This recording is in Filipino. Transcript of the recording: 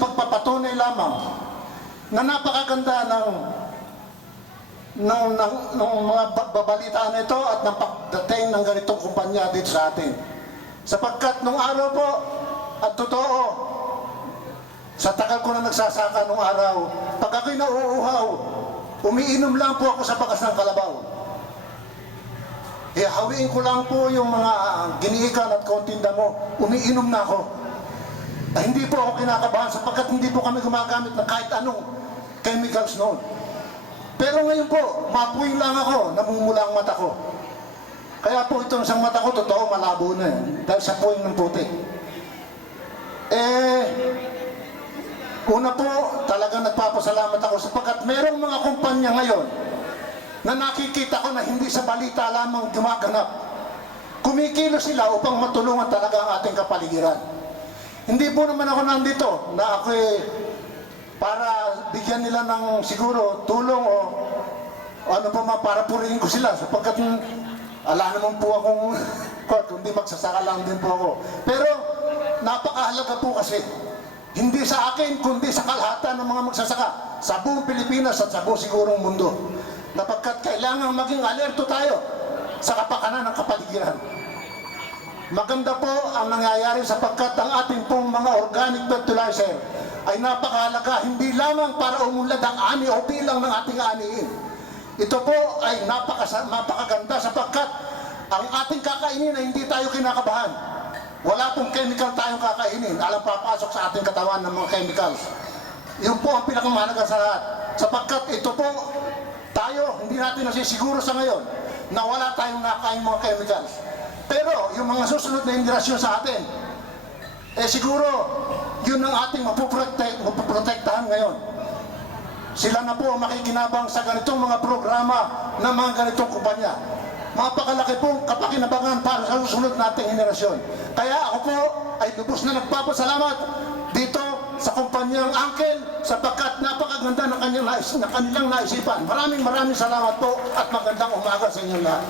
sa pagpapatunay lamang na napakaganda ng mga babalitaan nito at ng pagdating ng ganitong kumpanya dito sa atin. Sapagkat nung araw po, at totoo, sa tagal ko na nagsasaka nung araw, pag ako'y nauuhaw, umiinom lang po ako sa bakas ng kalabaw. Hawiin ko lang po yung mga giniikan at konting damo, umiinom na ako. Hindi po ako kinakabahan sapagkat hindi po kami gumagamit ng kahit anong chemicals noon. Pero ngayon po, mapuwing lang ako, namumula ang mata ko. Kaya po itong isang mata ko, totoo, malabo na dahil sa puwing ng puti. Una po, talagang nagpapasalamat ako sapagkat merong mga kumpanya ngayon na nakikita ko na hindi sa balita lamang gumaganap. Kumikilos sila upang matulungan talaga ang ating kapaligiran. Hindi po naman ako nandito na ako para bigyan nila ng siguro tulong o ano pa para purihin ko sila sapagkat ala naman po akong kundi magsasaka lang din po ako. Pero napakahalaga po kasi hindi sa akin kundi sa kalahatan ng mga magsasaka sa buong Pilipinas at sa buong sigurong mundo. Napagkat kailangan maging alerto tayo sa kapakanan ng kapaligiran. Maganda po ang nangyayari sapagkat ang ating pong mga organic fertilizer ay napakahalaga hindi lamang para umunlad ang ani o bilang ng ating aniin. Ito po ay napakaganda sapagkat ang ating kakainin ay hindi tayo kinakabahan. Wala pong chemical tayong kakainin. Alam papasok sa ating katawan ng mga chemicals. Yun po ang pinakamahalaga sa lahat. Sapagkat ito po tayo, hindi natin nasisiguro sa ngayon na wala tayong nakain mga chemicals. Pero yung mga susunod na henerasyon sa atin, siguro yun ang ating mapuprotektahan ngayon. Sila na po ang makikinabang sa ganitong mga programa ng mga ganitong kumpanya. Mapakalaki pong kapakinabangan para sa susunod nating henerasyon. Kaya ako po ay lubos na nagpapasalamat dito sa kumpanyang Uncle sapagkat napakaganda ng kanilang naisipan. Maraming salamat po at magandang umaga sa inyong lahat.